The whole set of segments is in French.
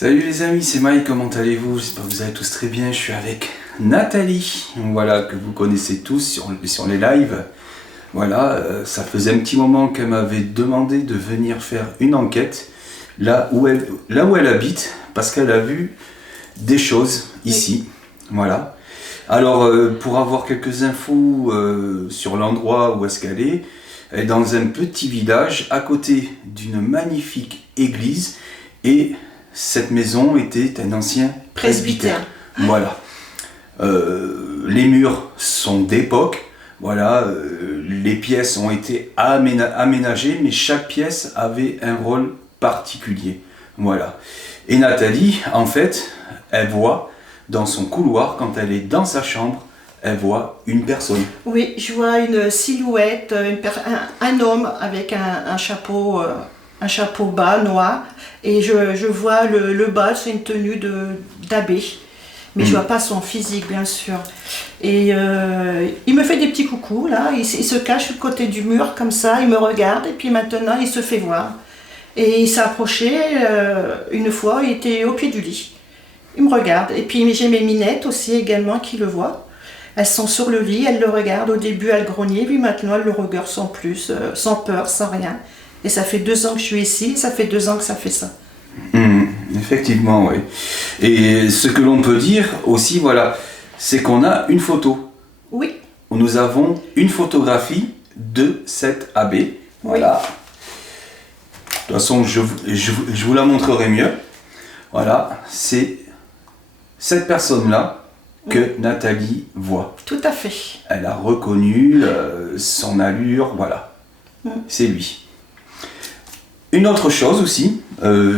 Salut les amis, c'est Mike, comment allez-vous? J'espère que vous allez tous très bien. Je suis avec Nathalie, voilà, que vous connaissez tous sur les lives. Voilà, ça faisait un petit moment qu'elle m'avait demandé de venir faire une enquête là où elle habite, parce qu'elle a vu des choses ici. Oui. Voilà. Alors, pour avoir quelques infos sur l'endroit où est-ce qu'elle est dans un petit village à côté d'une magnifique église, et cette maison était un ancien presbytère. Voilà. Les murs sont d'époque. Voilà. Les pièces ont été aménagées, mais chaque pièce avait un rôle particulier. Voilà. Et Nathalie, en fait, elle voit dans son couloir, quand elle est dans sa chambre, elle voit une personne. Oui, je vois une silhouette, un homme avec un chapeau bas noir, et je vois le bas, c'est une tenue d'abbé, mais je vois pas son physique bien sûr. Et il me fait des petits coucous là, il se cache du côté du mur comme ça, il me regarde et puis maintenant il se fait voir. Et il s'est approché une fois, il était au pied du lit. Il me regarde, et puis j'ai mes minettes aussi également qui le voient. Elles sont sur le lit, elles le regardent. Au début, elles grognaient, puis maintenant, elles le regardent sans plus, sans peur, sans rien. Et ça fait 2 ans que je suis ici, ça fait 2 ans que ça fait ça. Effectivement, oui. Et ce que l'on peut dire aussi, voilà, c'est qu'on a une photo. Oui. Nous avons une photographie de cet abbé. Voilà. Oui. De toute façon, je vous la montrerai mieux. Voilà, c'est cette personne-là que Nathalie voit. Tout à fait. Elle a reconnu son allure, voilà. C'est lui. Une autre chose aussi,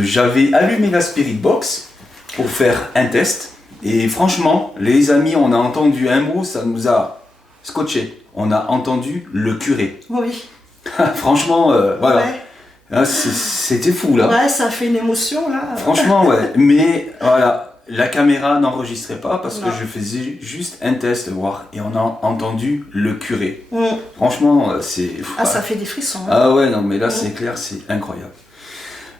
j'avais allumé la Spirit Box pour faire un test. Et franchement, les amis, on a entendu un mot, ça nous a scotché. On a entendu le curé. Oui. Franchement, voilà. Ouais. C'était fou là. Ouais, ça fait une émotion là. Franchement, ouais. Mais voilà, la caméra n'enregistrait pas parce que je faisais juste un test, voir. Et on a entendu le curé. Franchement, c'est. Ah, ça fait des frissons. Hein. Ah ouais, non, mais là c'est clair, c'est incroyable.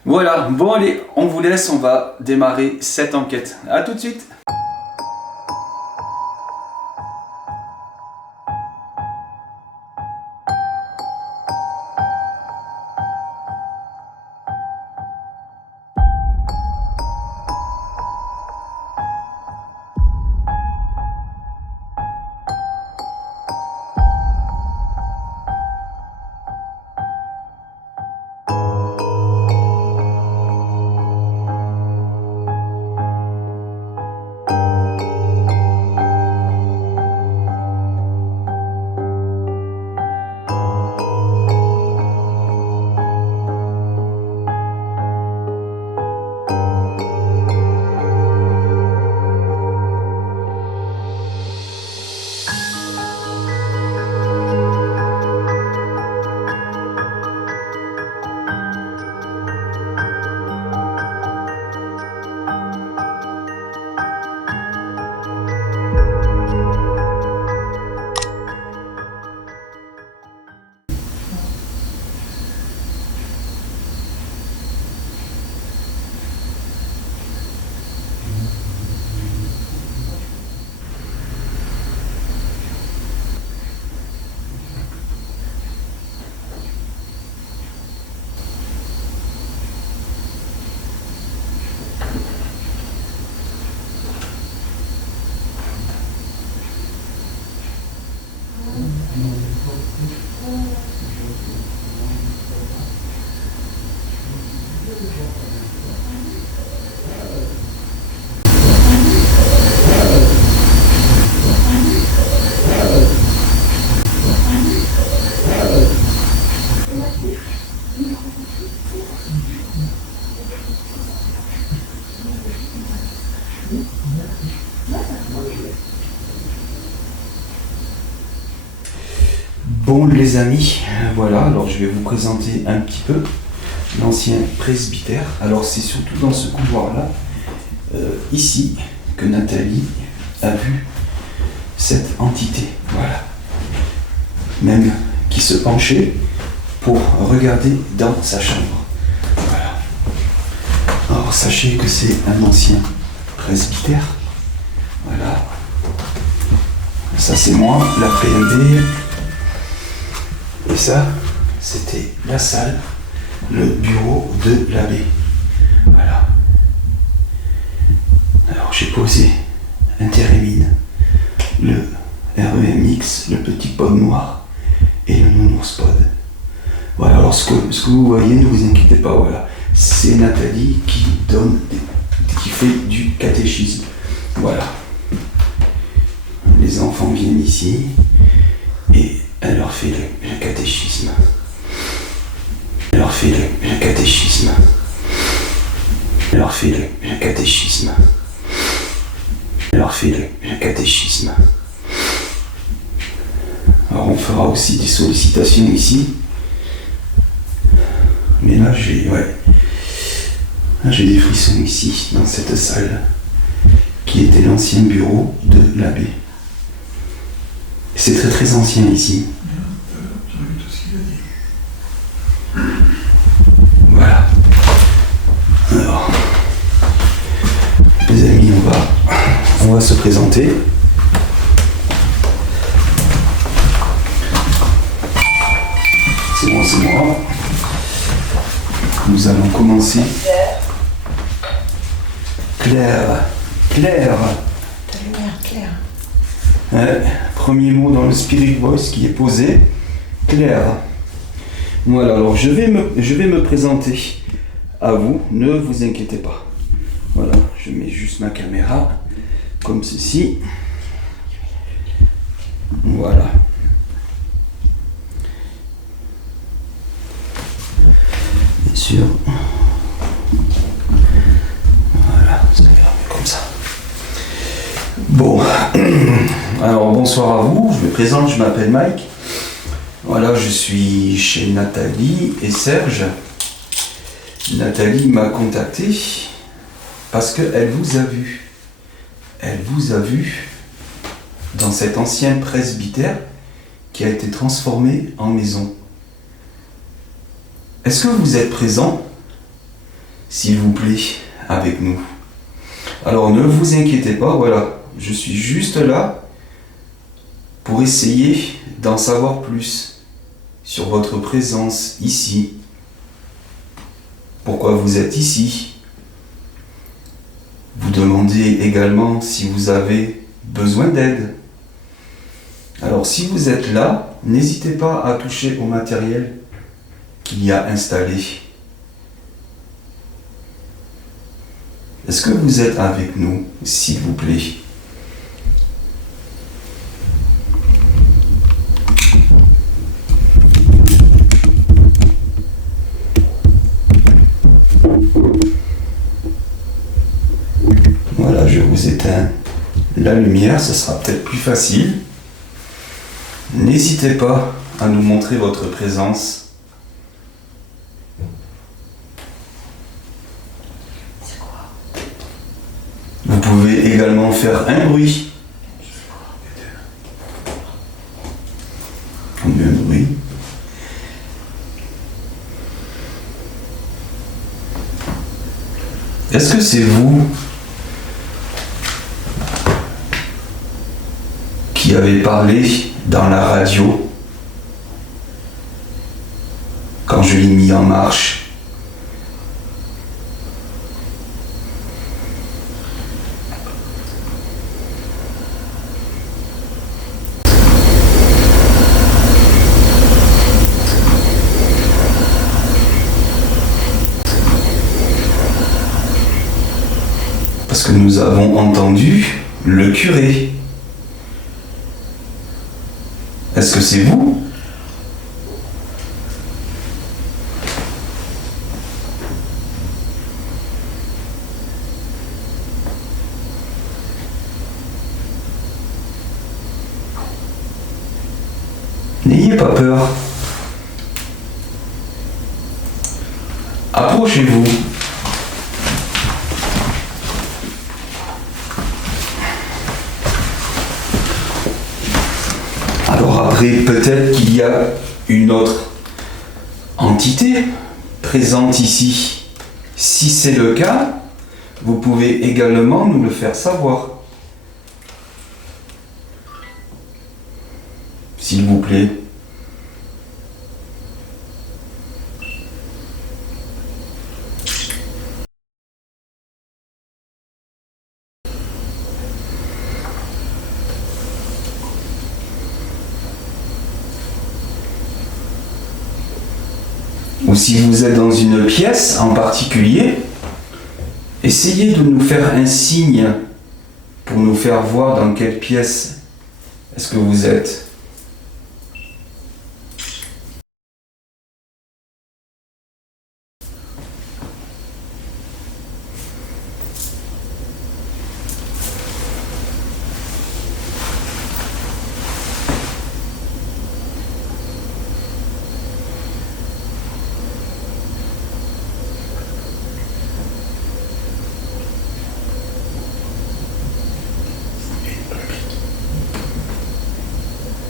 Voilà, bon allez, on vous laisse, on va démarrer cette enquête. À tout de suite. Bon les amis, voilà, alors je vais vous présenter un petit peu l'ancien presbytère. Alors c'est surtout dans ce couloir-là, ici, que Nathalie a vu cette entité, voilà. Même qui se penchait pour regarder dans sa chambre. Voilà. Alors Alors sachez que c'est un ancien presbytère. Voilà. Ça c'est moi, la PMB. Et ça, c'était la salle, le bureau de l'abbé. Voilà. Alors j'ai posé un thérémine, le REMX, le petit pod noir et le nounours pod. Voilà, alors ce que vous voyez, ne vous inquiétez pas, voilà. C'est Nathalie qui fait du catéchisme. Voilà. Les enfants viennent ici et elle leur fait le catéchisme. Elle leur fait le catéchisme. Elle leur fait le catéchisme. Elle leur fait le catéchisme. Alors on fera aussi des sollicitations ici. Mais là j'ai des frissons ici, dans cette salle, qui était l'ancien bureau de l'abbé. C'est très très ancien ici. Voilà. Alors, les amis, on va se présenter. C'est moi. Nous allons commencer. Claire. Ta lumière, Claire. Premier mot dans le Spirit Voice qui est posé. Claire. Voilà, alors je vais me présenter à vous, ne vous inquiétez pas. Voilà, je mets juste ma caméra comme ceci. Voilà. Bien sûr. Voilà, ça ira mieux comme ça. Bon, alors bonsoir à vous, je me présente, je m'appelle Mike. Voilà, je suis chez Nathalie et Serge. Nathalie m'a contacté parce qu'elle vous a vu. Elle vous a vu dans cet ancien presbytère qui a été transformé en maison. Est-ce que vous êtes présent, s'il vous plaît, avec nous? Alors ne vous inquiétez pas, voilà, je suis juste là pour essayer d'en savoir plus sur votre présence ici. Pourquoi vous êtes ici? Vous demandez également si vous avez besoin d'aide. Alors si vous êtes là, n'hésitez pas à toucher au matériel qu'il y a installé. Est-ce que vous êtes avec nous, s'il vous plaît? Voilà, je vous éteins la lumière, ce sera peut-être plus facile. N'hésitez pas à nous montrer votre présence. Vous pouvez également faire un bruit. Combien de bruit? Est-ce que c'est vous qui avez parlé dans la radio quand je l'ai mis en marche? Parce que nous avons entendu le curé. Est-ce que c'est vous? N'ayez pas peur. Approchez-vous. Alors après, peut-être qu'il y a une autre entité présente ici. Si c'est le cas, vous pouvez également nous le faire savoir. S'il vous plaît. Ou si vous êtes dans une pièce en particulier, essayez de nous faire un signe pour nous faire voir dans quelle pièce est-ce que vous êtes.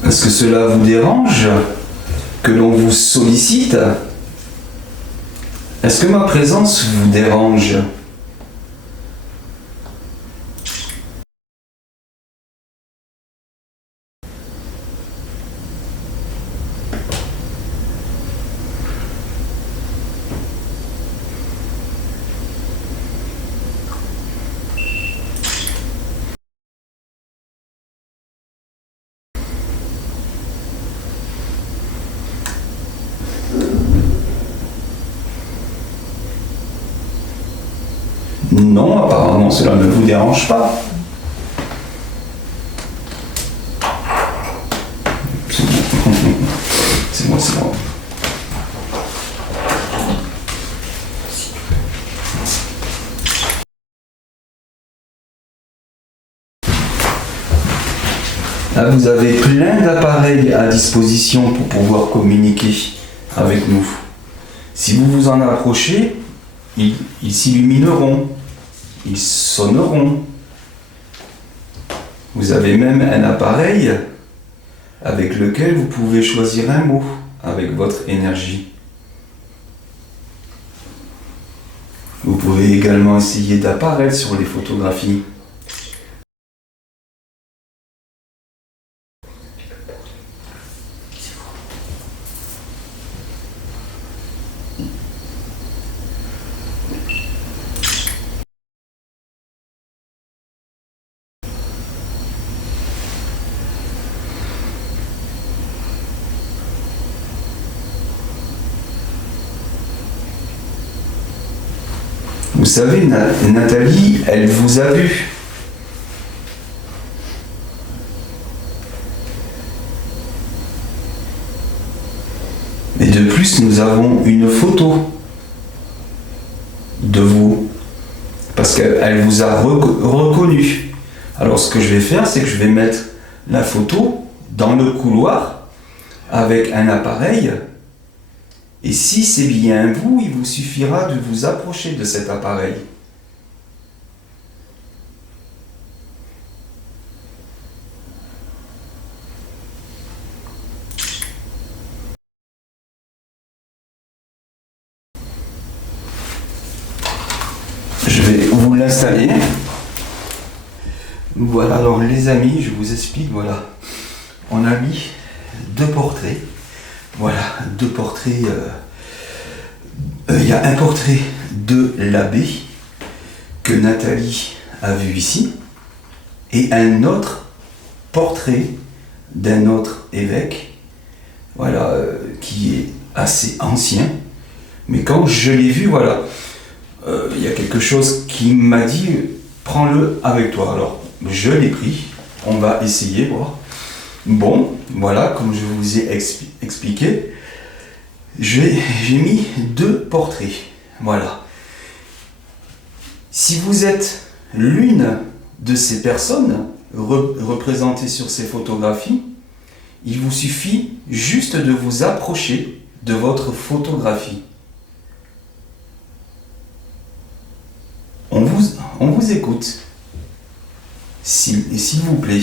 Est-ce que cela vous dérange que l'on vous sollicite? Est-ce que ma présence vous dérange? Non, apparemment cela ne vous dérange pas. C'est moi, c'est moi. Là, vous avez plein d'appareils à disposition pour pouvoir communiquer avec nous. Si vous vous en approchez, ils s'illumineront, ils sonneront. Vous avez même un appareil avec lequel vous pouvez choisir un mot avec votre énergie. Vous pouvez également essayer d'apparaître sur les photographies. Vous savez, Nathalie, elle vous a vu. Et de plus, nous avons une photo de vous. Parce qu'elle vous a reconnu. Alors ce que je vais faire, c'est que je vais mettre la photo dans le couloir avec un appareil. Et si c'est bien vous, il vous suffira de vous approcher de cet appareil. Je vais vous l'installer. Voilà, alors les amis, je vous explique, voilà. On a mis 2 portraits. Voilà, 2 portraits. Il y a un portrait de l'abbé que Nathalie a vu ici et un autre portrait d'un autre évêque, voilà, qui est assez ancien. Mais quand je l'ai vu, voilà, il y a quelque chose qui m'a dit prends-le avec toi. Alors je l'ai pris, on va essayer voir. Bon, voilà, comme je vous ai expliqué, j'ai mis 2 portraits. Voilà. Si vous êtes l'une de ces personnes représentées sur ces photographies, il vous suffit juste de vous approcher de votre photographie. On vous écoute, s'il vous plaît.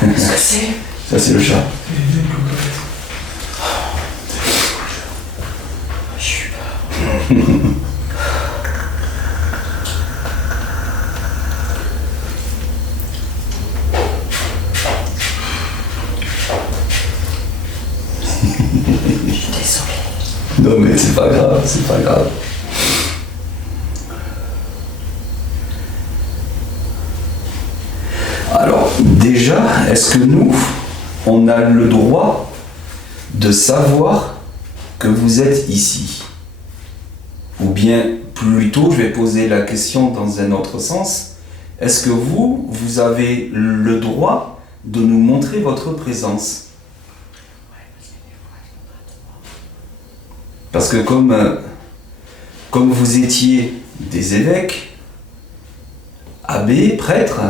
Qu'est-ce que c'est? Ça, c'est le chat. Non mais c'est pas grave, c'est pas grave. Alors, déjà, est-ce que nous, on a le droit de savoir que vous êtes ici? Ou bien, plutôt, je vais poser la question dans un autre sens. Est-ce que vous avez le droit de nous montrer votre présence? Parce que comme vous étiez des évêques, abbés, prêtres,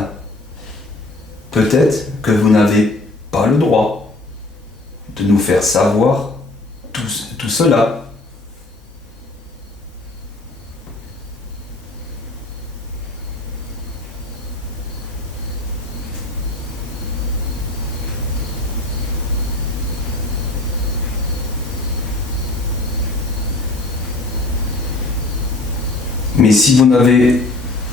peut-être que vous n'avez pas le droit de nous faire savoir tout cela. Mais si vous n'avez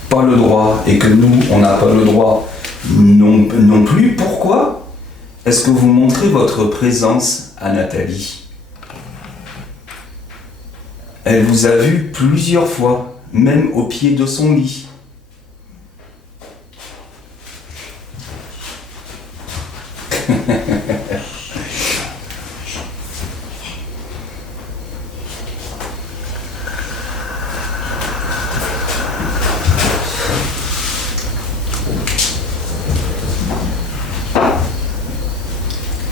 pas le droit et que nous, on n'a pas le droit non plus, pourquoi est-ce que vous montrez votre présence à Nathalie? Elle vous a vu plusieurs fois, même au pied de son lit.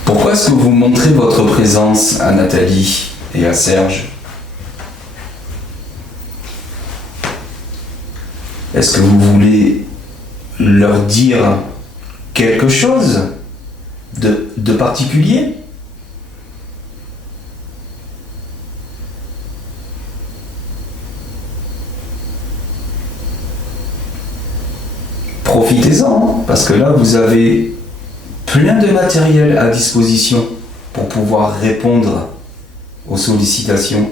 Pourquoi est-ce que vous montrez votre présence à Nathalie et à Serge? Est-ce que vous voulez leur dire quelque chose de particulier? Profitez-en, parce que là, vous avez plein de matériel à disposition pour pouvoir répondre aux sollicitations.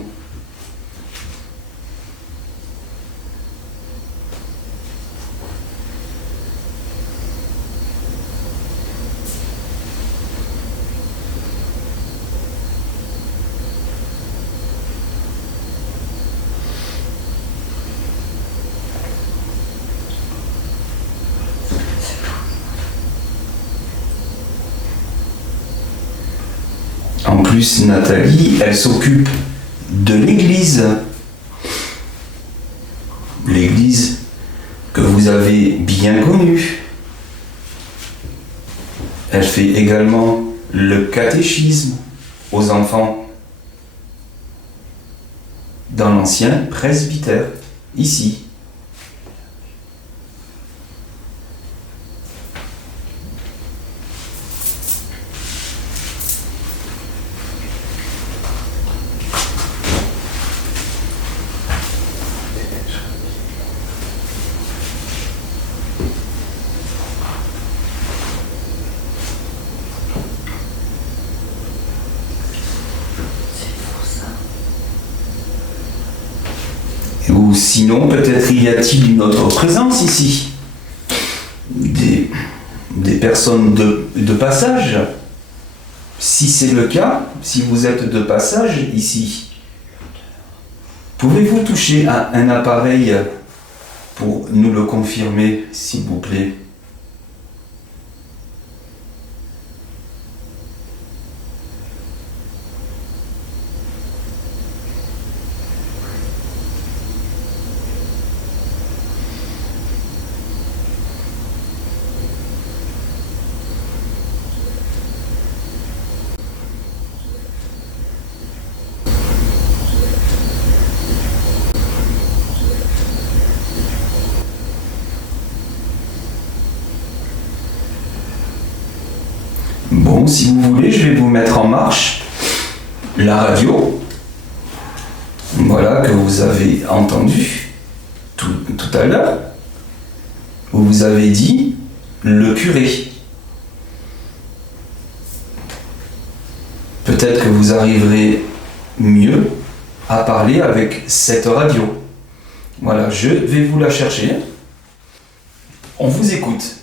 En plus, Nathalie, elle s'occupe de l'église. L'église que vous avez bien connue. Elle fait également le catéchisme aux enfants dans l'ancien presbytère, ici. Ou sinon, peut-être y a-t-il une autre présence ici. Des personnes de passage. Si c'est le cas, si vous êtes de passage ici, pouvez-vous toucher à un appareil pour nous le confirmer, s'il vous plaît? Bon, si vous voulez, je vais vous mettre en marche la radio, voilà, que vous avez entendu tout à l'heure, où vous avez dit le curé. Peut-être que vous arriverez mieux à parler avec cette radio. Voilà, je vais vous la chercher. On vous écoute.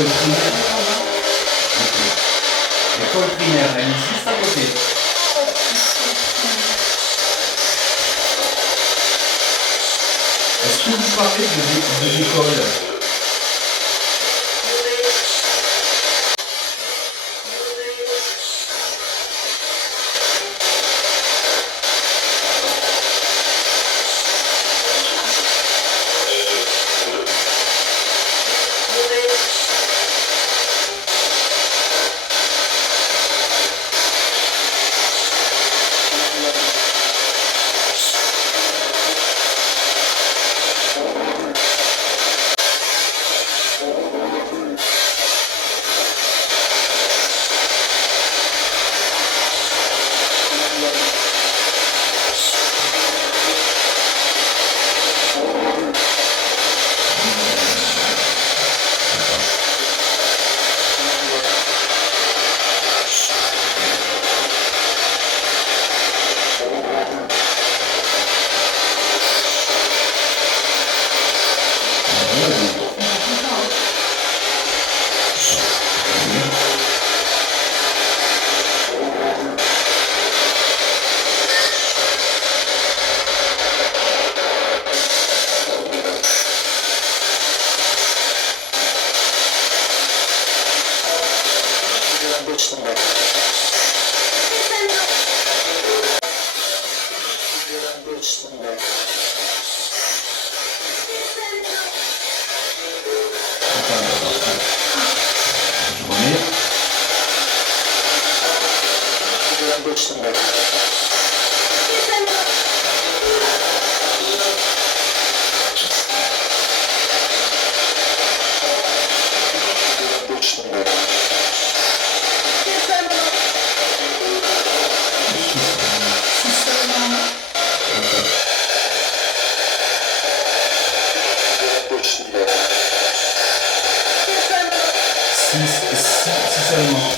l'école primaire. Ok. L'école primaire, elle est juste à côté. Est-ce que vous parlez de l'école? Si seulement.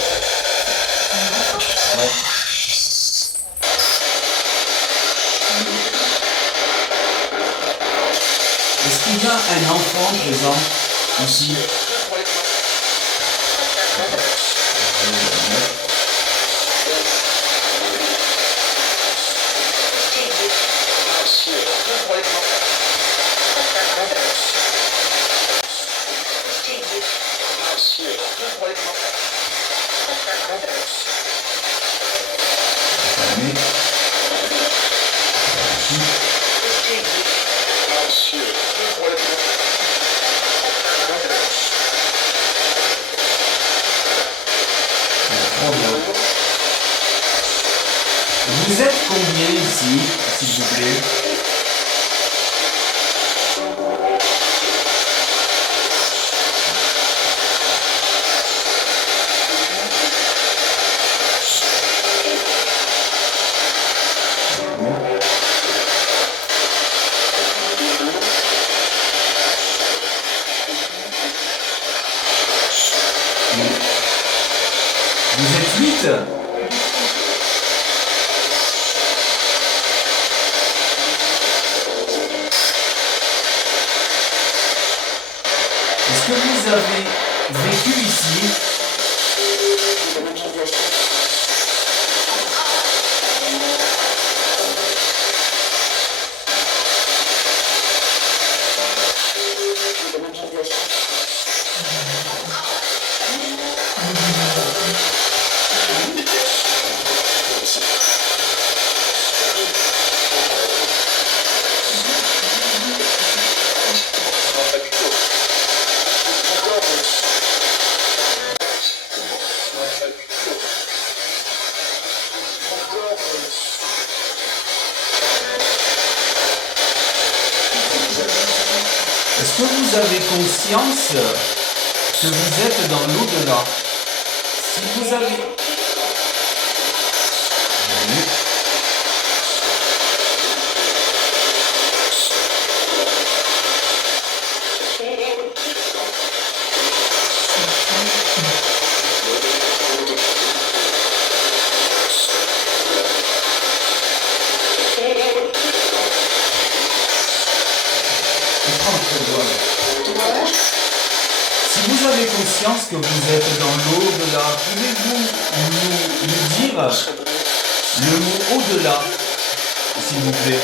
Ouais. Est-ce qu'il y a un enfant présent ici? Vous êtes combien ici, s'il vous plaît? Vous êtes 8? Est-ce que vous avez vécu ici? Est-ce que vous avez conscience que vous êtes dans l'au-delà? Si vous avez... Si vous avez conscience que vous êtes dans l'au-delà, pouvez-vous nous dire le mot au-delà, s'il vous plaît?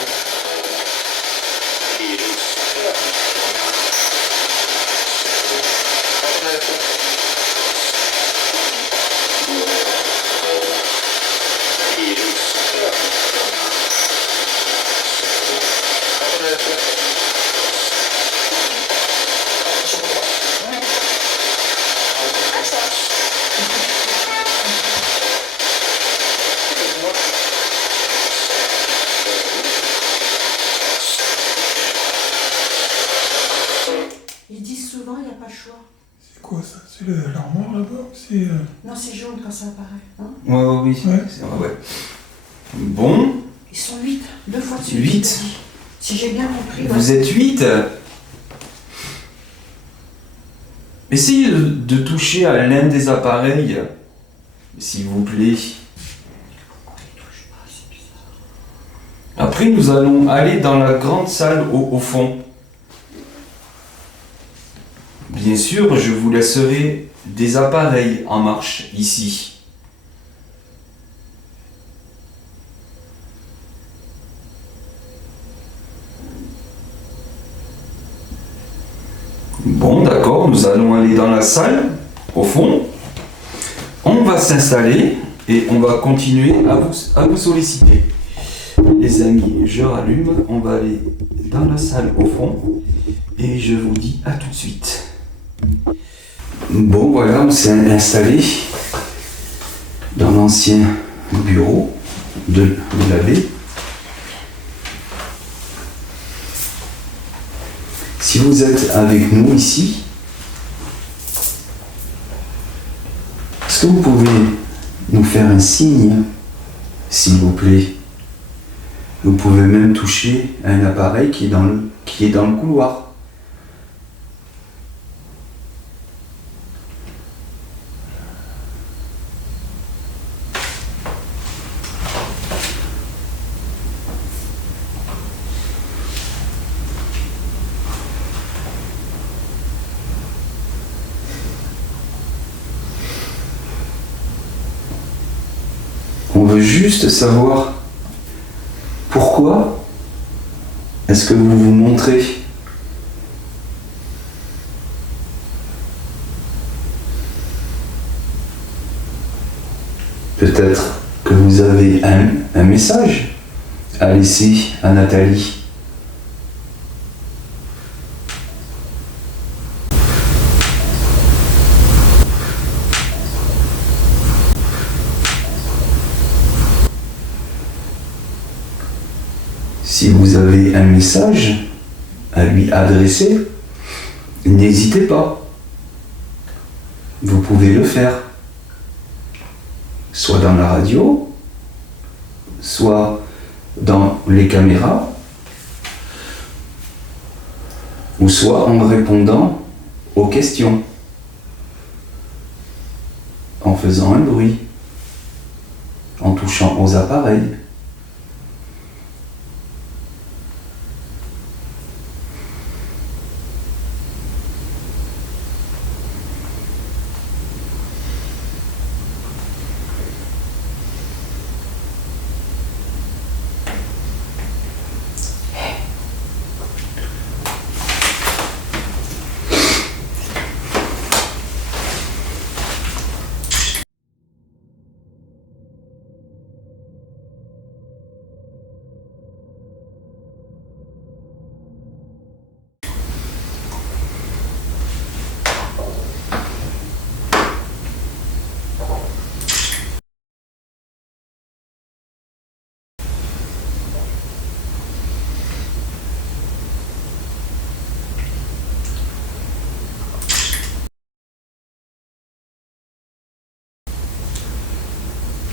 Ils disent souvent il n'y a pas de choix. C'est quoi ça? C'est l'armoire là-bas? C'est. Non, c'est jaune quand ça apparaît. Hein, Oui. Ouais. Ouais. Bon, ils sont 8, 2 fois de suite. 8. Si j'ai bien compris. Vous êtes 8. Essayez de toucher à l'un des appareils, s'il vous plaît. Après, nous allons aller dans la grande salle au fond. Bien sûr, je vous laisserai des appareils en marche ici. Bon, d'accord, nous allons aller dans la salle, au fond. On va s'installer et on va continuer à vous solliciter. Les amis, je rallume, on va aller dans la salle au fond et je vous dis à tout de suite. Bon, voilà, on s'est installé dans l'ancien bureau de l'abbé. Si vous êtes avec nous ici, est-ce que vous pouvez nous faire un signe, s'il vous plaît? Vous pouvez même toucher à un appareil qui est dans le couloir. On veut juste savoir pourquoi est-ce que vous vous montrez. Peut-être que vous avez un message à laisser à Nathalie. Si vous avez un message à lui adresser, n'hésitez pas. Vous pouvez le faire. Soit dans la radio, soit dans les caméras, ou soit en répondant aux questions, en faisant un bruit, en touchant aux appareils.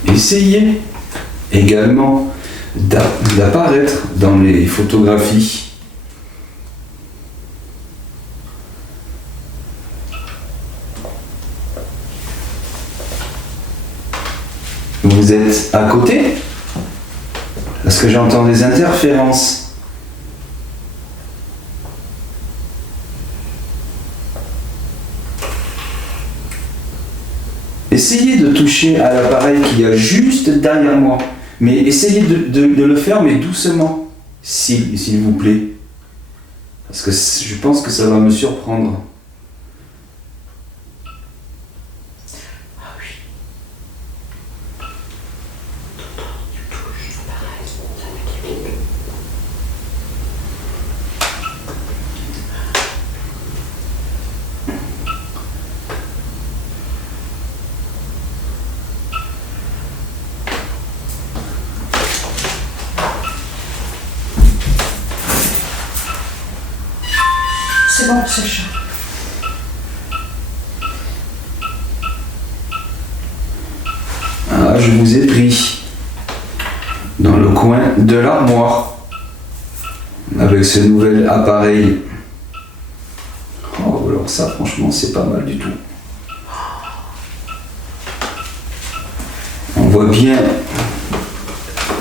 Essayez également d'apparaître dans les photographies. Vous êtes à côté? Parce que j'entends des interférences. Essayez de toucher à l'appareil qu'il y a juste derrière moi. Mais essayez de le faire, mais doucement, s'il vous plaît. Parce que je pense que ça va me surprendre. C'est bon, c'est chaud. Ah, je vous ai pris dans le coin de l'armoire avec ce nouvel appareil. Oh, alors ça, franchement, c'est pas mal du tout. On voit bien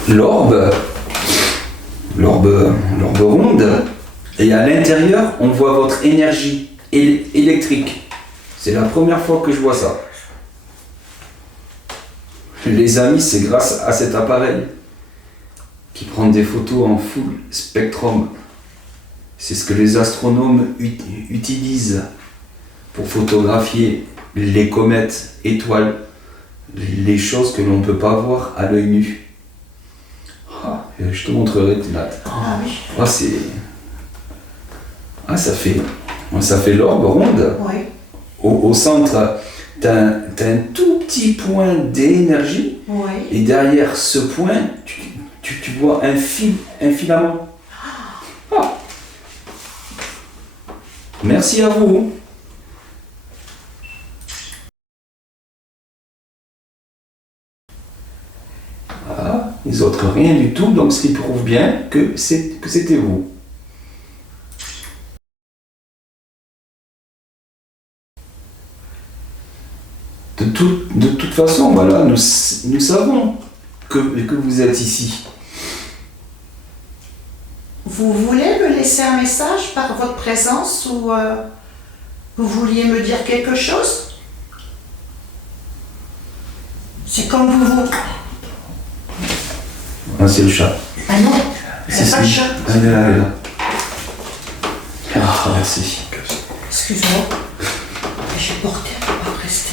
l'orbe ronde. Et à l'intérieur, on voit votre énergie électrique. C'est la première fois que je vois ça. Les amis, c'est grâce à cet appareil qui prend des photos en full spectrum. C'est ce que les astronomes utilisent pour photographier les comètes, étoiles, les choses que l'on ne peut pas voir à l'œil nu. Ah, je te montrerai, Nat. Ah oui. Ah, ça fait l'orbe ronde. Oui. Au centre, t'as un tout petit point d'énergie. Oui. Et derrière ce point, tu vois un filament. Ah. Merci à vous. Ah, les autres, rien du tout. Donc, ce qui prouve bien que c'était vous. De toute façon, voilà, nous savons que vous êtes ici. Vous voulez me laisser un message par votre présence ou vous vouliez me dire quelque chose? C'est comme vous. Ah, c'est le chat. Ah non, c'est pas le chat. Elle est là, elle est là. Ah, merci. Excuse-moi. J'ai porté, elle ne peut pas rester.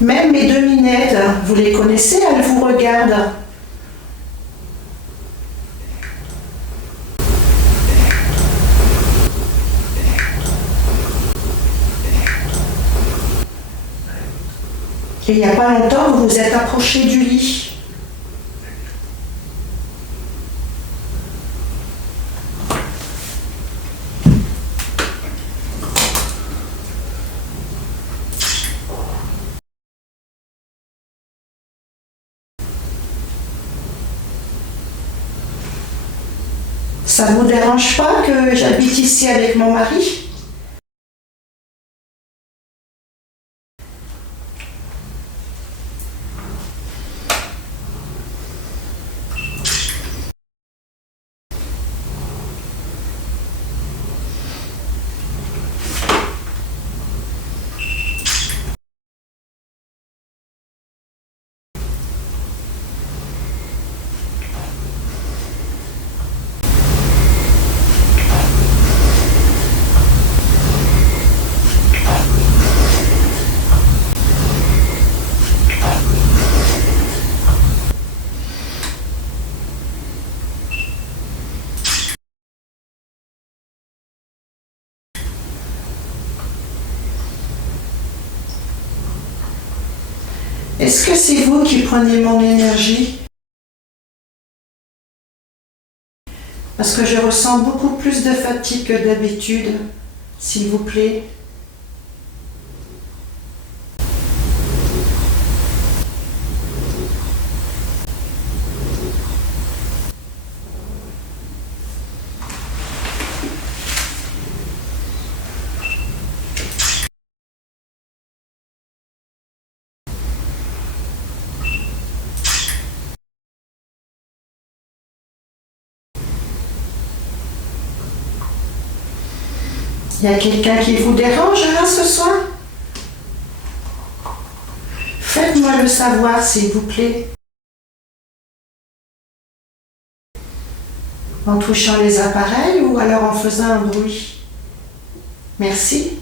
Même mes deux minettes, vous les connaissez, elles vous regardent. Et il n'y a pas longtemps, vous vous êtes approché du lit. Ça ne vous dérange pas que j'habite ici avec mon mari? Est-ce que c'est vous qui prenez mon énergie? Parce que je ressens beaucoup plus de fatigue que d'habitude, s'il vous plaît. Il y a quelqu'un qui vous dérange là ce soir? Faites-moi le savoir, s'il vous plaît. En touchant les appareils ou alors en faisant un bruit. Merci.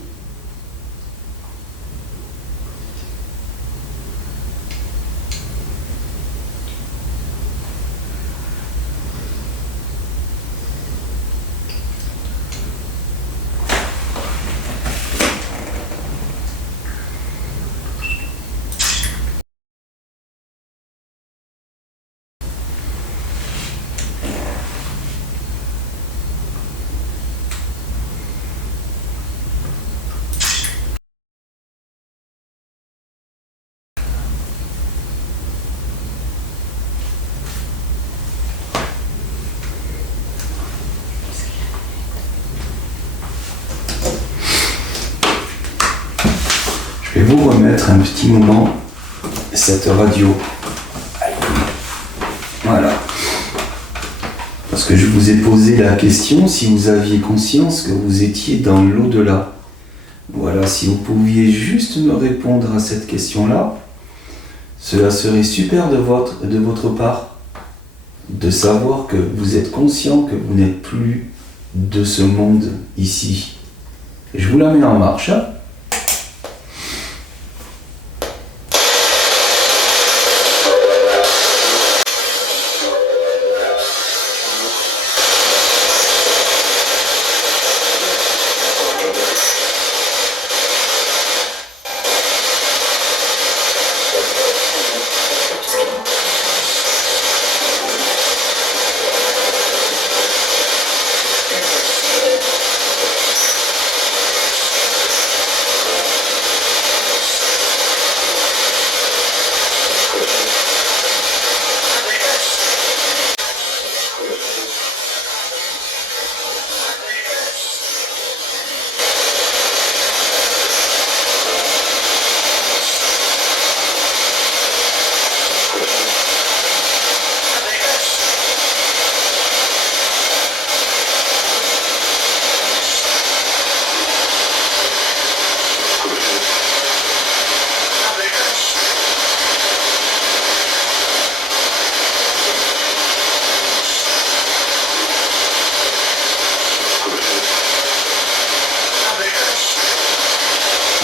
Je vais vous remettre un petit moment cette radio. Voilà. Parce que je vous ai posé la question si vous aviez conscience que vous étiez dans l'au-delà. Voilà, si vous pouviez juste me répondre à cette question-là, cela serait super de votre part de savoir que vous êtes conscient que vous n'êtes plus de ce monde ici. Je vous la mets en marche. Hein.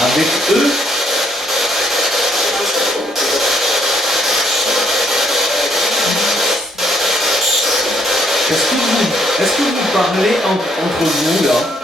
Avec eux, est-ce que vous parlez entre vous là?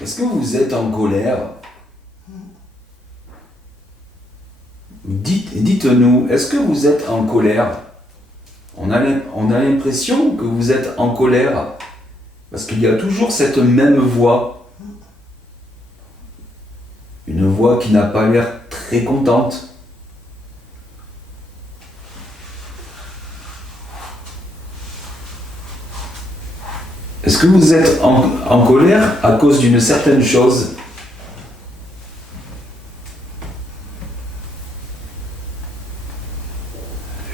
Est-ce que vous êtes en colère? Dites-nous, est-ce que vous êtes en colère? On a l'impression que vous êtes en colère, parce qu'il y a toujours cette même voix. Une voix qui n'a pas l'air très contente. Est-ce que vous êtes en colère à cause d'une certaine chose?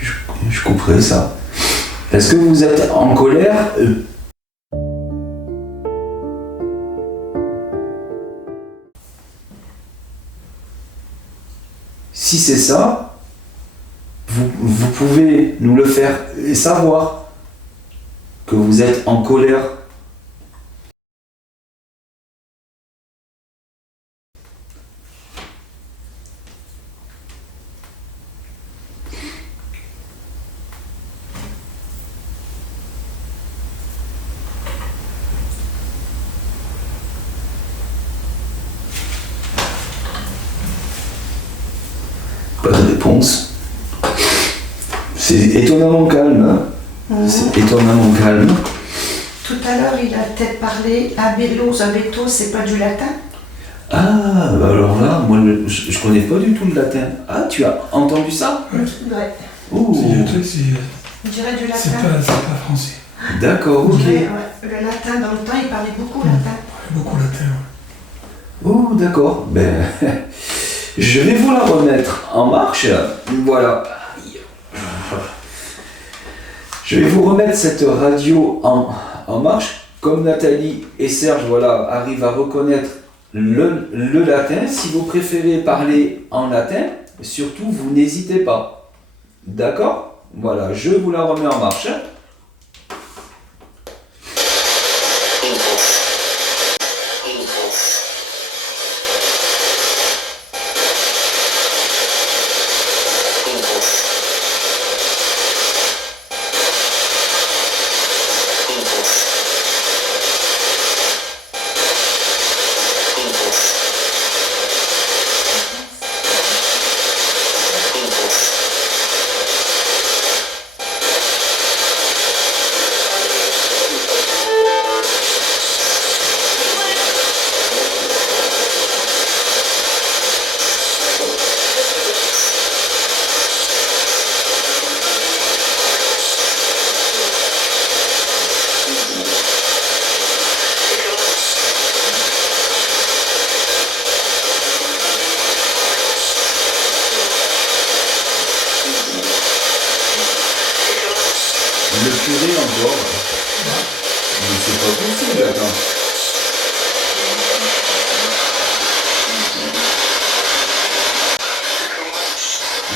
Je couperai ça. Est-ce que vous êtes en colère? Si c'est ça, vous pouvez nous le faire savoir que vous êtes en colère. Pas de réponse. C'est étonnamment calme. Hein. C'est étonnamment calme. Tout à l'heure, il a peut-être parlé abellos, abetos, c'est pas du latin? Ah, bah alors là, moi je connais pas du tout le latin. Ah, tu as entendu ça? Ouais. Ouh. C'est le truc, On dirait du c'est latin. pas français. D'accord, ok. Ouais. Le latin, dans le temps, il parlait beaucoup latin. Il y a beaucoup latin, ouais. Oh, d'accord. Ben, je vais vous la remettre en marche. Voilà. Je vais vous remettre cette radio en marche. Comme Nathalie et Serge, voilà, arrivent à reconnaître le latin. Si vous préférez parler en latin, surtout, vous n'hésitez pas. D'accord? Voilà, je vous la remets en marche. Le curé encore. Mais c'est pas possible, attends.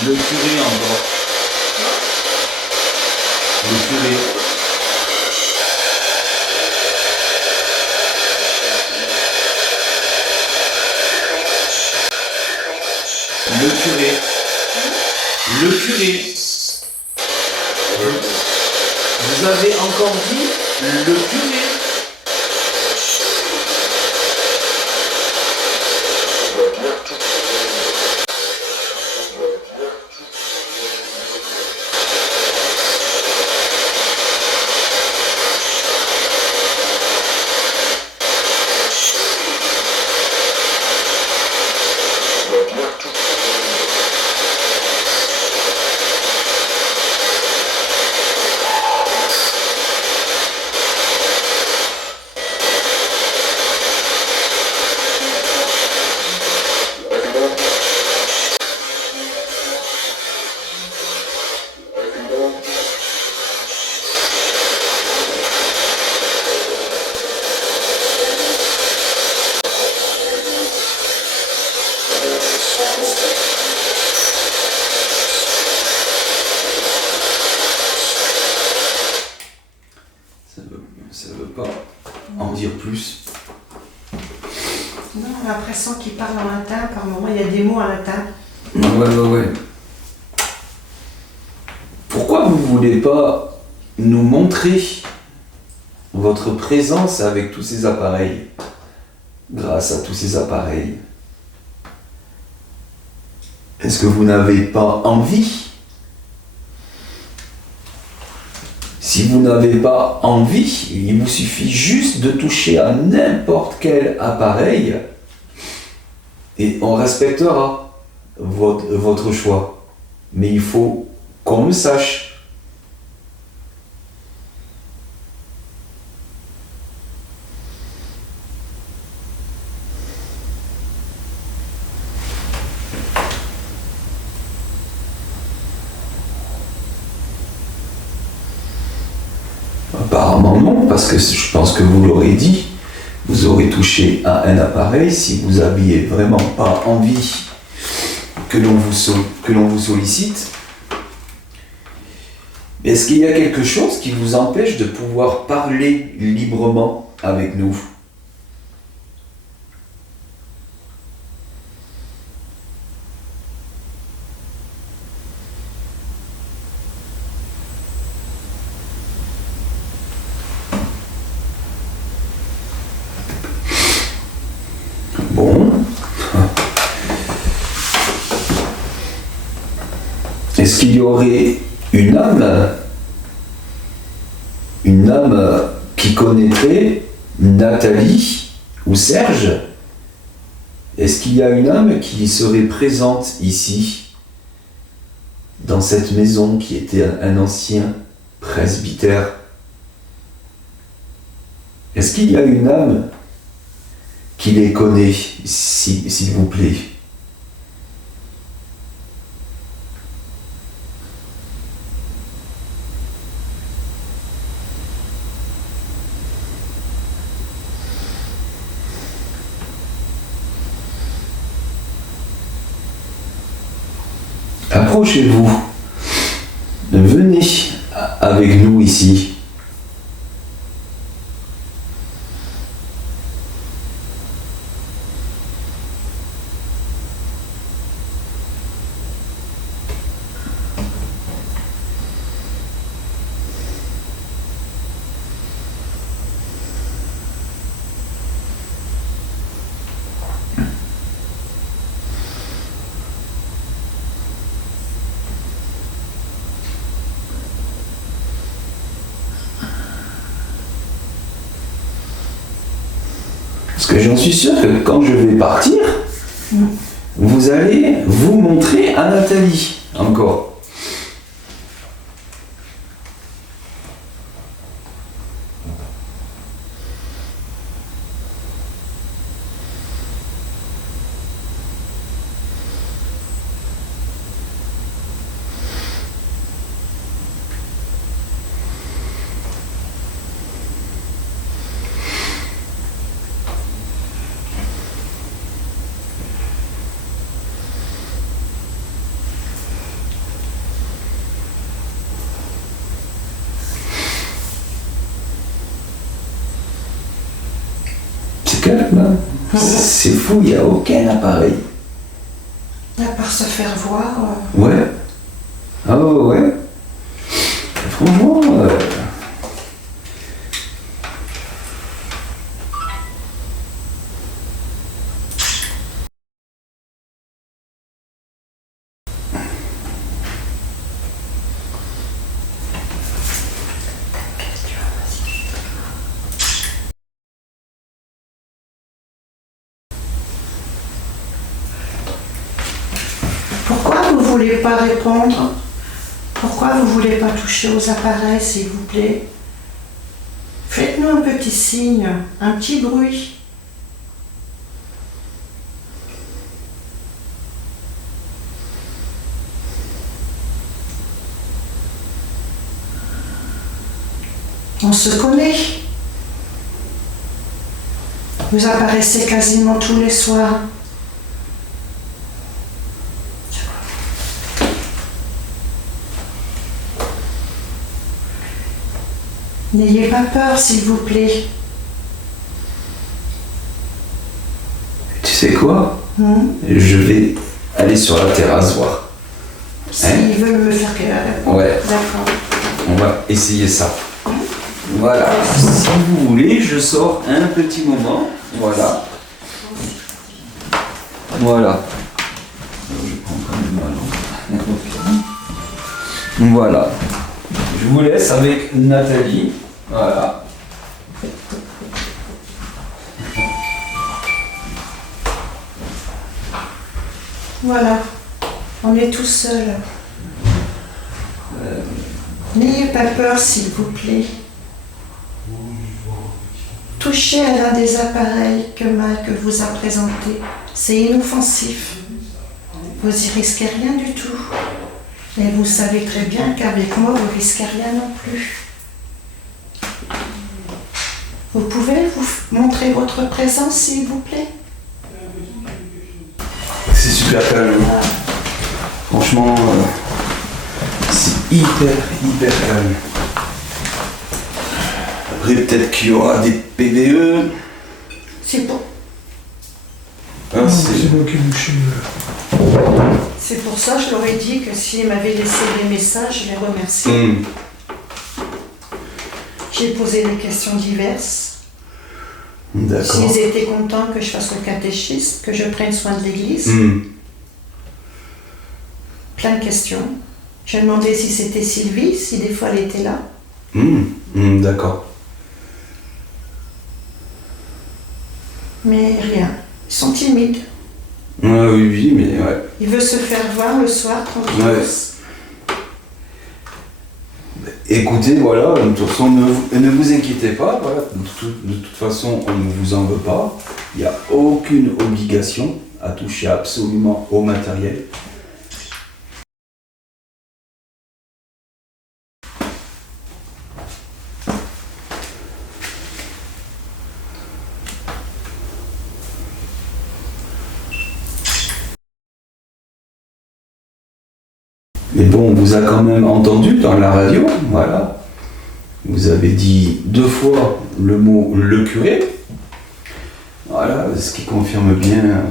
Le curé encore. Le curé. Le curé. Le curé. Vous avez encore dit le curé. Ça veut pas en dire plus. Non, on a l'impression qu'il parle en latin. Par moment, il y a des mots en latin. Ouais. Pourquoi vous voulez pas nous montrer votre présence avec tous ces appareils? Grâce à tous ces appareils. Est-ce que vous n'avez pas envie? Si vous n'avez pas envie, il vous suffit juste de toucher à n'importe quel appareil et on respectera votre choix. Mais il faut qu'on le sache. Alors non, parce que je pense que vous l'aurez dit, vous aurez touché à un appareil si vous n'aviez vraiment pas envie que l'on vous sollicite. Est-ce qu'il y a quelque chose qui vous empêche de pouvoir parler librement avec nous ? Bon. Est-ce qu'il y aurait une âme qui connaîtrait Nathalie ou Serge? Est-ce qu'il y a une âme qui serait présente ici, dans cette maison qui était un ancien presbytère? Est-ce qu'il y a une âme qui les connaît, s'il vous plaît? Approchez-vous, venez avec nous ici. Parce que j'en suis sûr que quand je vais partir, vous allez vous montrer à Nathalie encore. C'est fou, il n'y a aucun appareil. À part se faire voir. Ouais. Ah ouais. Franchement. Pourquoi vous ne voulez pas répondre? Pourquoi vous ne voulez pas toucher aux appareils, s'il vous plaît? Faites-nous un petit signe, un petit bruit. On se connaît. Vous apparaissez quasiment tous les soirs. N'ayez pas peur, s'il vous plaît. Tu sais quoi? Je vais aller sur la terrasse voir. S'ils veulent me faire Ouais. D'accord. On va essayer ça. Voilà. Si vous voulez, je sors un petit moment. Voilà. Voilà. Je prends quand même ma lampe. Voilà. Je vous laisse avec Nathalie. Voilà. Voilà. On est tout seul. N'ayez pas peur, s'il vous plaît. Touchez à l'un des appareils que Marc vous a présenté. C'est inoffensif. Vous y risquez rien du tout. Et vous savez très bien qu'avec moi, vous risquez rien non plus. Vous pouvez vous montrer votre présence, s'il vous plaît? C'est super calme. Franchement, c'est hyper calme. Après, peut-être qu'il y aura des PVE. C'est bon. Hein, c'est moi qui ai bouché. C'est pour ça que je leur ai dit que s'ils m'avaient laissé des messages, je les remercie. J'ai posé des questions diverses. D'accord. S'ils étaient contents que je fasse le catéchisme, que je prenne soin de l'église. Plein de questions. J'ai demandé si c'était Sylvie, si des fois elle était là. D'accord. Mais rien. Ils sont timides. Oui, mais ouais. Il veut se faire voir le soir tranquille. Ouais. Écoutez, voilà, de toute façon, ne vous inquiétez pas, voilà. De toute façon, on ne vous en veut pas. Il n'y a aucune obligation à toucher absolument au matériel. Mais bon, on vous a quand même entendu dans la radio, voilà. Vous avez dit 2 fois le mot le curé. Voilà, ce qui confirme bien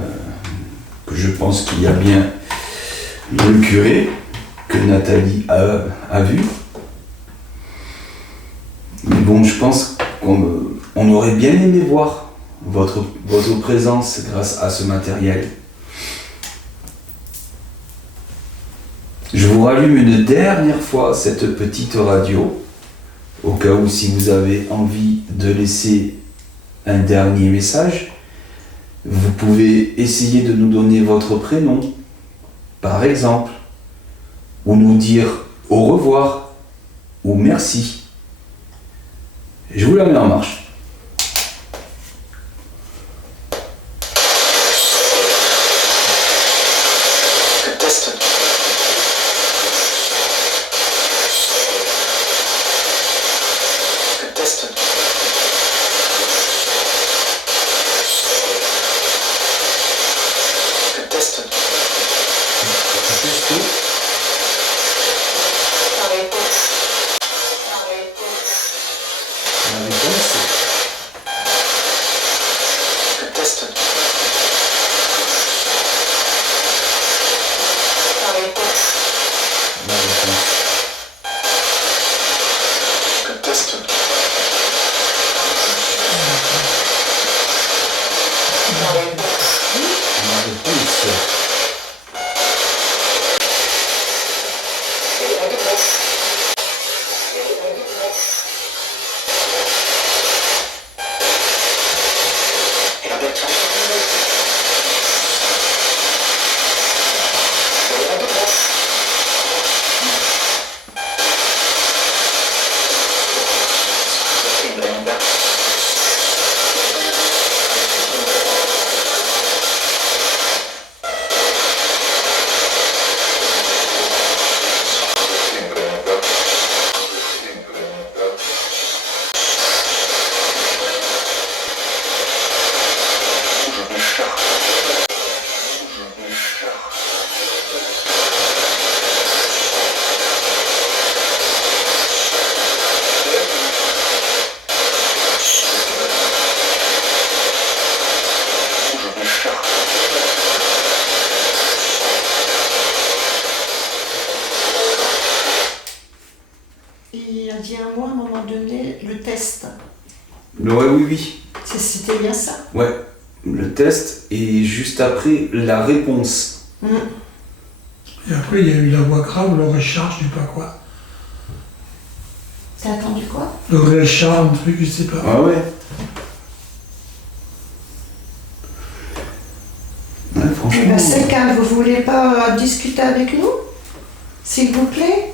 que je pense qu'il y a bien le curé que Nathalie a vu. Mais bon, je pense qu'on aurait bien aimé voir votre présence grâce à ce matériel. Je vous rallume une dernière fois cette petite radio, au cas où si vous avez envie de laisser un dernier message, vous pouvez essayer de nous donner votre prénom, par exemple, ou nous dire au revoir ou merci. Je vous la mets en marche. Il a dit un mot à un moment donné, le test. Oui. C'était bien ça. Ouais, le test et juste après la réponse. Et après, il y a eu la voix grave, le recharge, je sais pas quoi. T'as attendu quoi? Le recharge, un truc, je sais pas. Ah ouais. Ouais, franchement. C'est calme, vous voulez pas discuter avec nous? S'il vous plaît?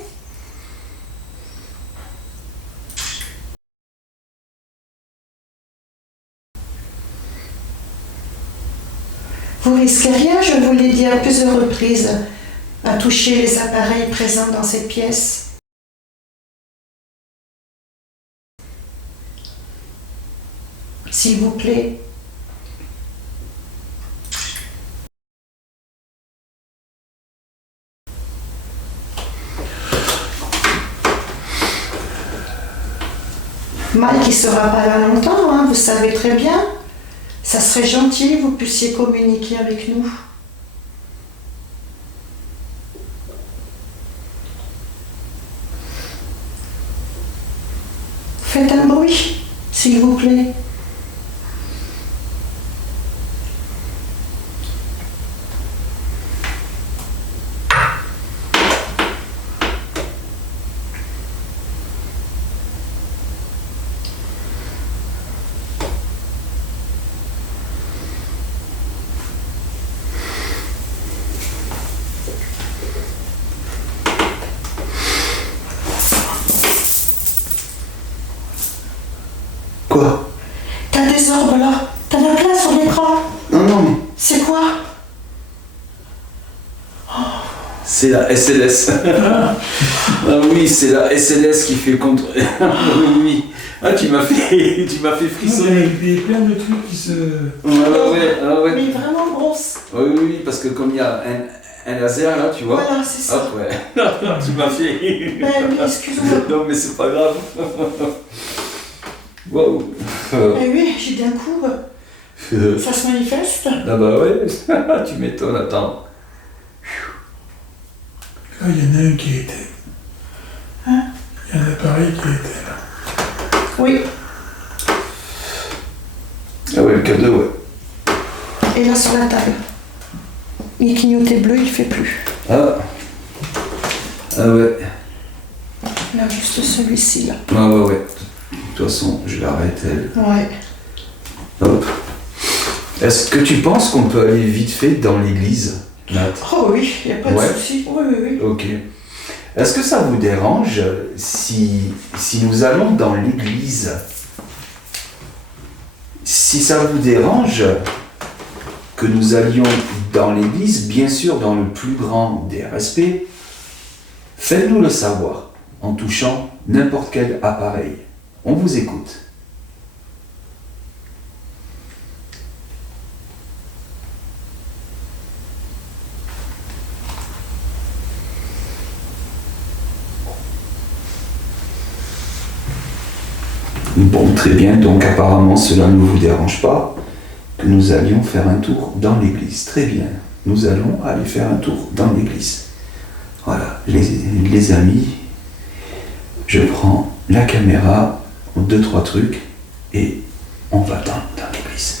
Vous risquez rien, je vous l'ai dit à plusieurs reprises, à toucher les appareils présents dans cette pièce. s'il vous plaît. Mike, il sera pas là longtemps, hein, vous savez très bien. Ça serait gentil que vous puissiez communiquer avec nous. Faites un bruit, s'il vous plaît. Quoi? T'as des orbes là. T'as de la place sur l'écran. Non, non, C'est quoi? c'est la SLS. Ah oui, c'est la SLS qui fait le contre. Oui. Ah, tu m'as fait frissonner. Il y a plein de trucs qui se... Ouais. Mais vraiment grosse. Oui, parce que comme il y a un laser là, tu vois. Voilà, c'est ça. Hop, ouais. Tu m'as fait. Ben oui, excuse-moi. Non, mais c'est pas grave. Waouh. Eh oui, j'ai d'un coup, ça se manifeste. Ah bah ouais, tu m'étonnes, attends. Là, il y en a un qui était. Hein? Il y a un appareil qui était là. Oui, Ah ouais, le cadeau, ouais. et là sur la table. Il clignotait bleu, il fait plus. Ah. Ah ouais. Là, juste celui-ci là. Ouais. De toute façon, je l'arrête, elle. Ouais. Hop. Est-ce que tu penses qu'on peut aller vite fait dans l'église, Nat? Oh oui, il n'y a pas Ouais. de souci. Oui. Ok. Est-ce que ça vous dérange si nous allons dans l'église? Si ça vous dérange que nous allions dans l'église, bien sûr dans le plus grand des respects, faites-nous le savoir en touchant n'importe quel appareil. On vous écoute. Bon, très bien, donc apparemment cela ne vous dérange pas que nous allions faire un tour dans l'église. Très bien, nous allons aller faire un tour dans l'église. Voilà, les amis, je prends la caméra, 2-3 trucs, et on va dans l'église.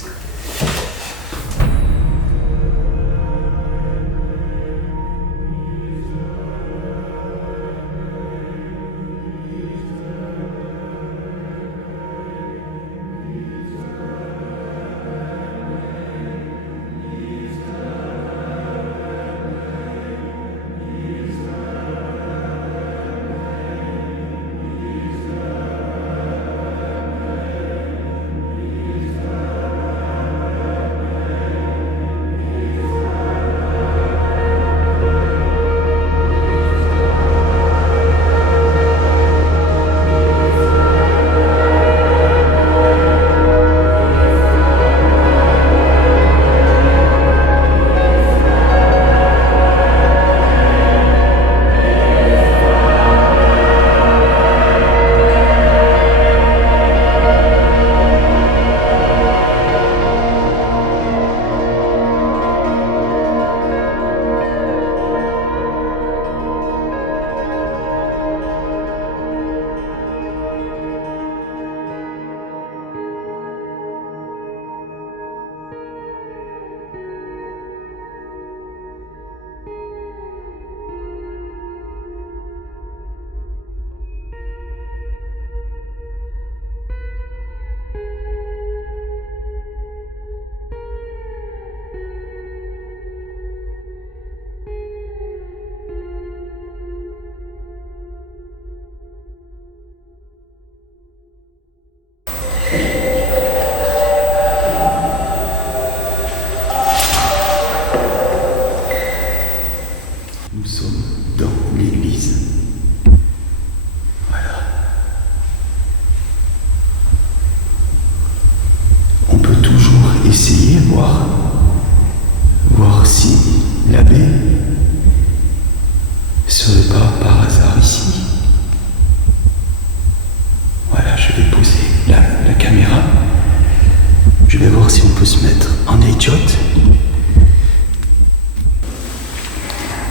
Je vais voir si on peut se mettre en idiote.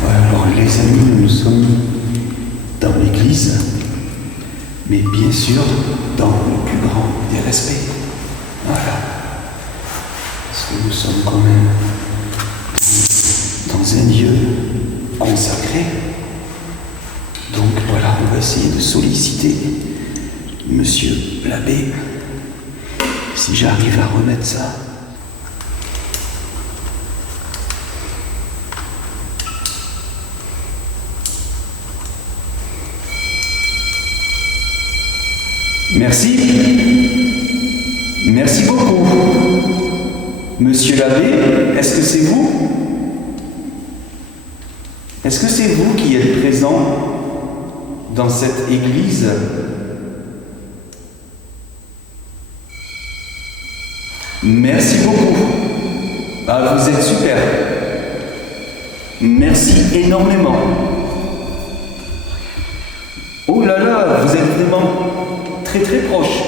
Alors les amis, nous sommes dans l'église, mais bien sûr dans le plus grand des respects. Voilà. Parce que nous sommes quand même dans un lieu consacré. Donc voilà, on va essayer de solliciter Monsieur l'abbé, si j'arrive à remettre ça. Merci. Merci beaucoup. Monsieur l'abbé, est-ce que c'est vous? Est-ce que c'est vous qui êtes présent dans cette église? Merci beaucoup. Ah, vous êtes super. Merci énormément. Oh là là, vous êtes vraiment très très proche.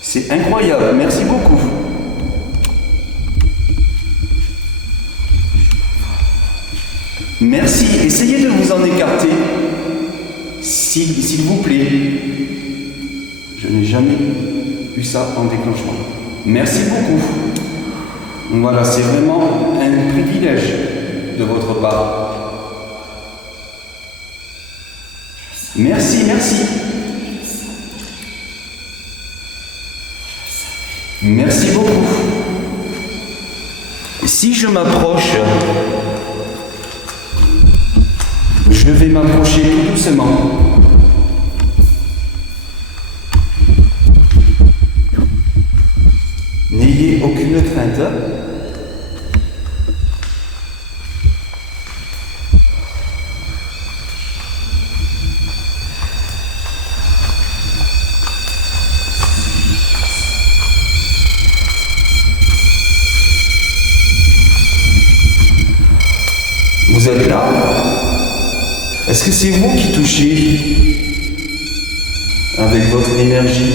C'est incroyable, merci beaucoup. Merci, essayez de vous en écarter, s'il vous plaît. Je n'ai jamais eu ça en déclenchement. Merci beaucoup. Voilà, c'est vraiment un privilège de votre part. Merci, merci. Merci beaucoup. Si je m'approche, je vais m'approcher tout doucement. N'ayez aucune crainte. Vous êtes là? Est-ce que c'est vous qui touchez avec votre énergie?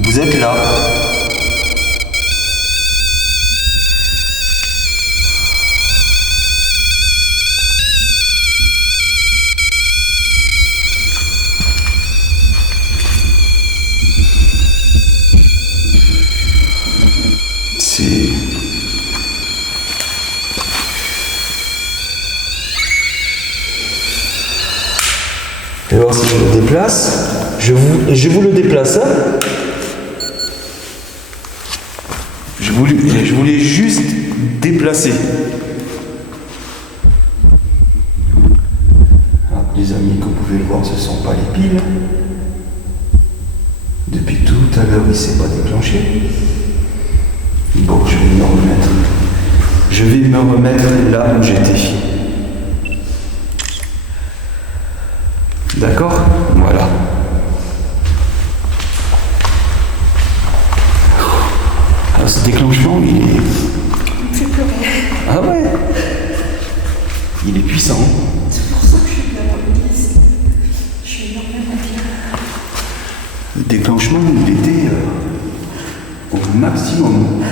Vous êtes là? Je vais voir si je le déplace. Je vous le déplace. Hein. Je voulais juste déplacer. Alors, les amis, comme vous pouvez le voir, ce ne sont pas les piles. Depuis tout à l'heure, il ne s'est pas déclenché. Bon, je vais me remettre. Je vais me remettre là où j'étais. D'accord? Voilà. Alors ce déclenchement, il est... Il me fait pleurer. Ah ouais? Il est puissant. C'est pour ça que je suis là dans l'église. Je suis énormément bien. Le déclenchement, il était au maximum.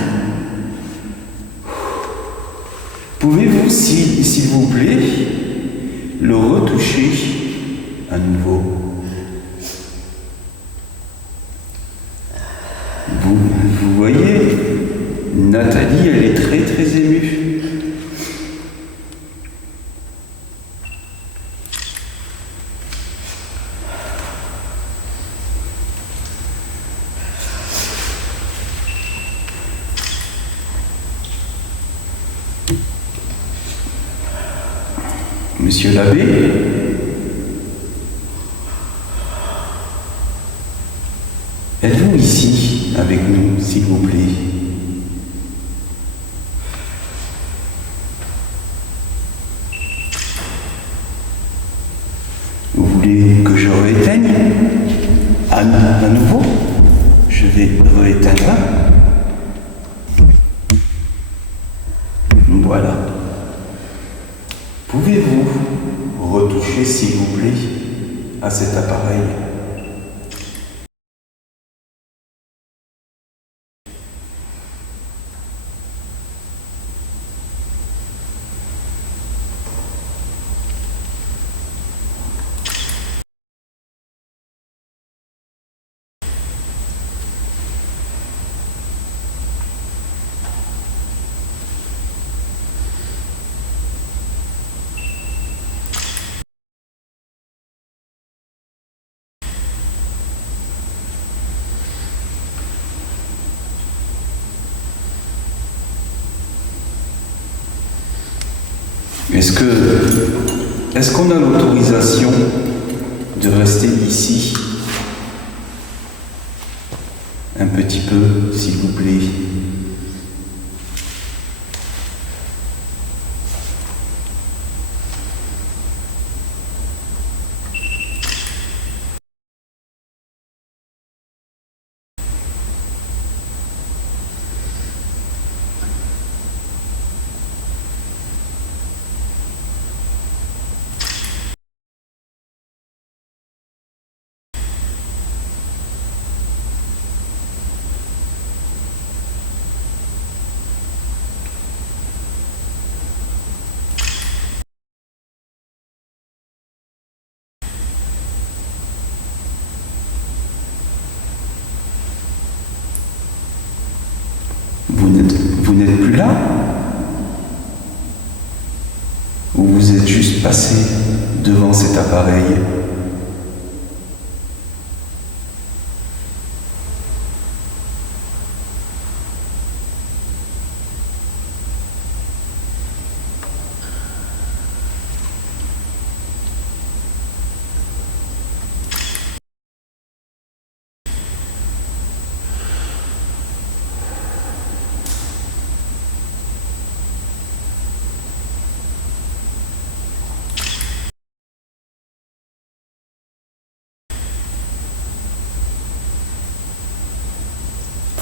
Pouvez-vous, s'il vous plaît, le retoucher à nouveau? Vous voyez, Nathalie, elle est très très émue. Monsieur l'abbé, êtes-vous ici avec nous, s'il vous plaît? Vous voulez que je rééteigne à nouveau? Je vais rééteindre. Voilà. Pouvez-vous retoucher, s'il vous plaît, à cet appareil? Est-ce qu'on a l'autorisation de rester ici un petit peu, s'il vous plaît? Vous n'êtes plus là? Ou vous êtes juste passé devant cet appareil?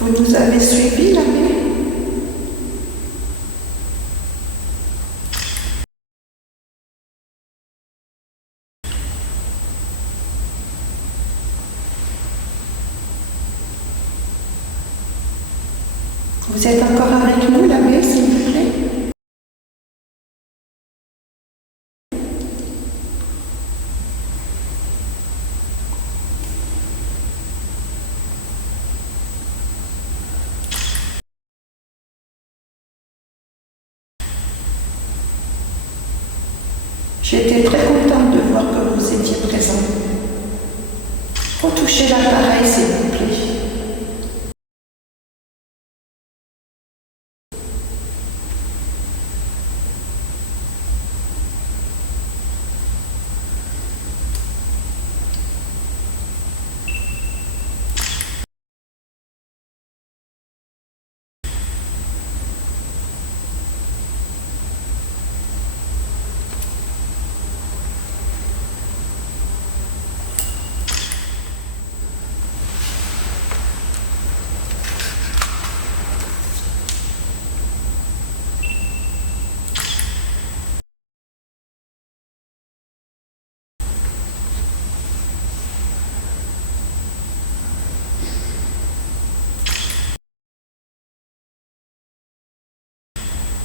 Vous nous avez suivis, l'abbé? Vous êtes encore avec nous, l'abbé, s'il vous plaît? J'étais très contente de voir que vous étiez présent. Retouchez l'appareil, s'il vous plaît.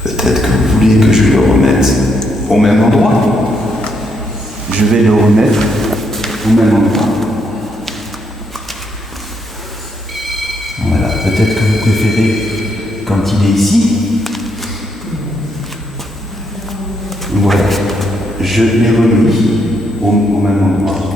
Peut-être que vous voulez que je le remette au même endroit. Je vais le remettre au même endroit. Voilà, peut-être que vous préférez quand il est ici. Voilà, je l'ai remis au même endroit.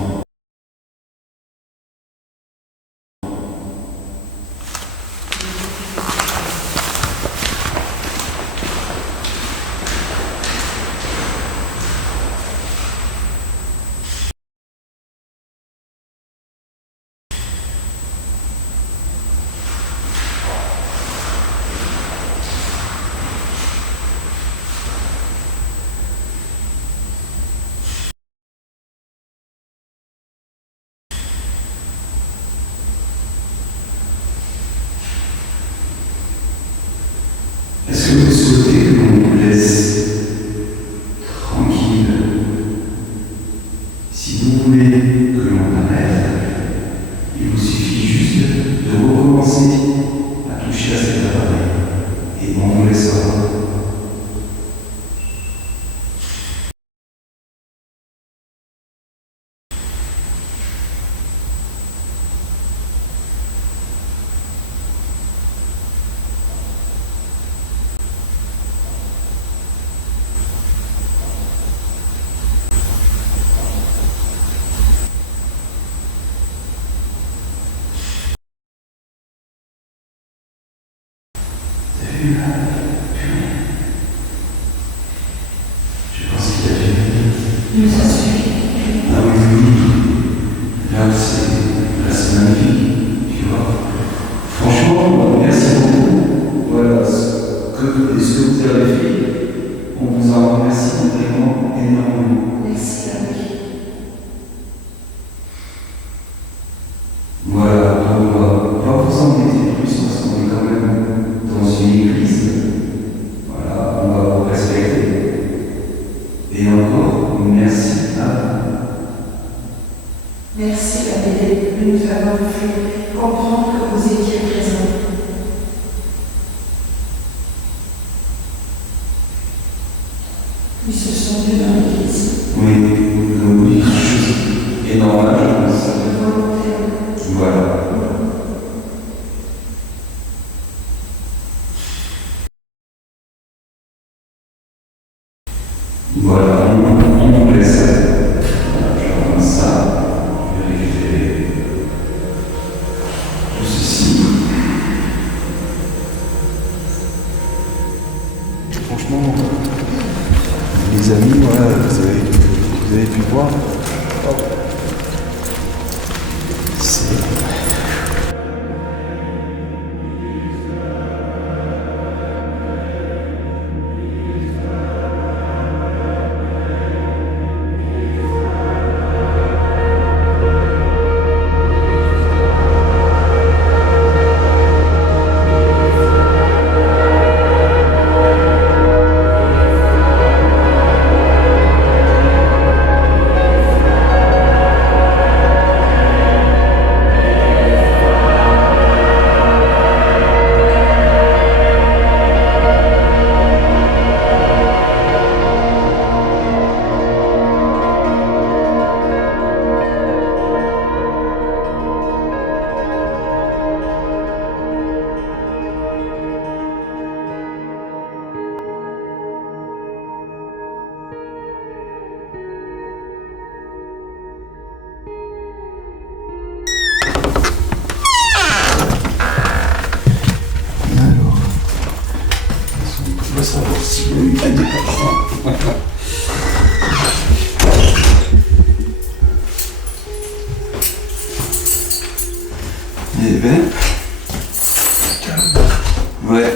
Est-ce que vous souhaitez que l'on vous laisse avez fait. On vous en remercie vraiment énormément. Merci à vous. Voilà, on va pas vous embêter plus parce qu'on est quand même dans une église. Voilà, on va vous respecter. Et encore, merci à vous. Merci de nous avoir fait comprendre que vous étiez présent. Ils se sont vus dans l'église. Oui, et normal, je pense. Voilà. Voilà, on vous laisse. Voilà, je ramasse ça. Je vais récupérer tout ceci. Franchement, les amis, voilà, vous avez pu voir. C'est... On va savoir s'il y a eu un déplacement. Eh ben. Ouais.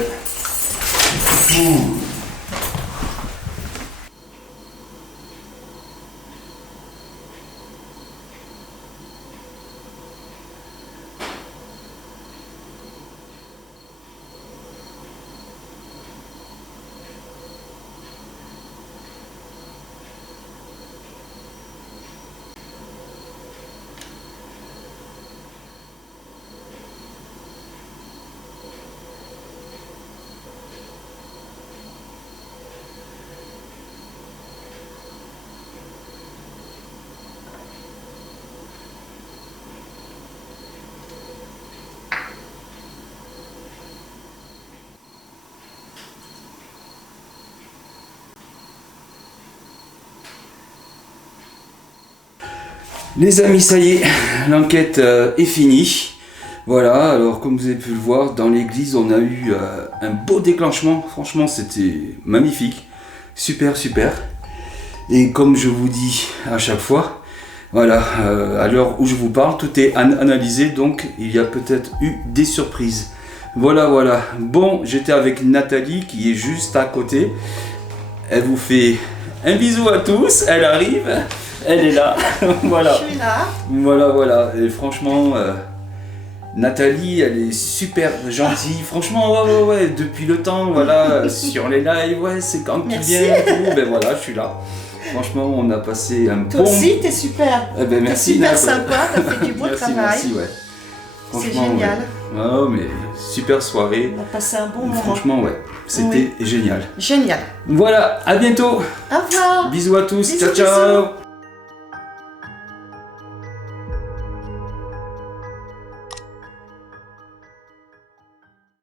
Les amis, ça y est, l'enquête est finie. Voilà, alors comme vous avez pu le voir, dans l'église, on a eu un beau déclenchement. Franchement, c'était magnifique. Super, super. Et comme je vous dis à chaque fois, voilà, à l'heure où je vous parle, tout est analysé, donc il y a peut-être eu des surprises. Voilà, voilà. Bon, j'étais avec Nathalie qui est juste à côté. Elle vous fait un bisou à tous, elle arrive. Elle est là, voilà. Je suis là. Voilà, voilà. Et franchement, Nathalie, elle est super gentille. Franchement, ouais. Depuis le temps, voilà, sur les lives, ouais, c'est quand tu viens et tout. Ben voilà, je suis là. Franchement, on a passé un Toi bon... aussi, t'es super. Eh ben, merci, T'es super Nat. sympa, t'as fait du beau Merci, travail. merci, ouais. C'est Franchement, génial. Ouais. Oh, mais super soirée. On a passé un bon moment. Franchement, ouais. C'était génial. Génial. Voilà, à bientôt. Au revoir. Bisous à tous. Bisous, Ciao, ciao.